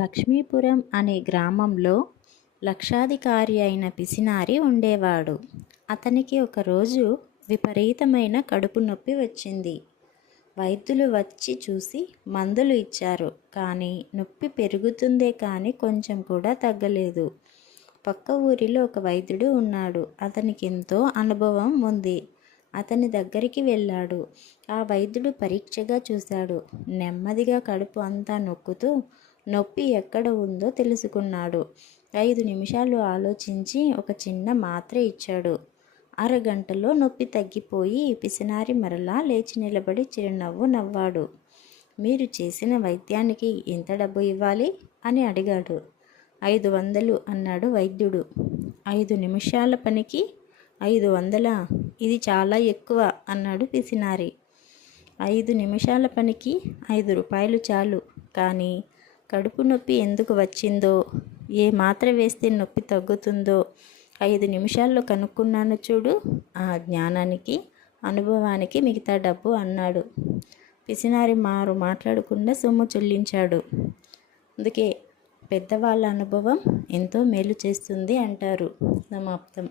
లక్ష్మీపురం అనే గ్రామంలో లక్షాధికారి అయిన పిసినారి ఉండేవాడు. అతనికి ఒకరోజు విపరీతమైన కడుపు నొప్పి వచ్చింది. వైద్యులు వచ్చి చూసి మందులు ఇచ్చారు. కానీ నొప్పి పెరుగుతుందే కానీ కొంచెం కూడా తగ్గలేదు. పక్క ఊరిలో ఒక వైద్యుడు ఉన్నాడు. అతనికి ఎంతో అనుభవం ఉంది. అతని దగ్గరికి వెళ్ళాడు. ఆ వైద్యుడు పరీక్షగా చూశాడు. నెమ్మదిగా కడుపు అంతా నొక్కుతూ నొప్పి ఎక్కడ ఉందో తెలుసుకున్నాడు. 5 నిమిషాలు ఆలోచించి ఒక చిన్న మాత్ర ఇచ్చాడు. అరగంటలో నొప్పి తగ్గిపోయి పిసినారి మరలా లేచి నిలబడి చిరునవ్వు నవ్వాడు. మీరు చేసిన వైద్యానికి ఎంత డబ్బు ఇవ్వాలి అని అడిగాడు. 500 అన్నాడు వైద్యుడు. 5 నిమిషాల పనికి 500? ఇది చాలా ఎక్కువ అన్నాడు పిసినారి. 5 నిమిషాల పనికి 5 రూపాయలు చాలు. కానీ కడుపు నొప్పి ఎందుకు వచ్చిందో, ఏ మాత్ర వేస్తే నొప్పి తగ్గుతుందో 5 నిమిషాల్లో కనుక్కున్నాను చూడు. ఆ జ్ఞానానికి, అనుభవానికి మిగతా డబ్బు అన్నాడు. పిసినారి మాట్లాడకుండా సొమ్ము చెల్లించాడు. అందుకే పెద్దవాళ్ళ అనుభవం ఎంతో మేలు చేస్తుంది అంటారు. సమాప్తం.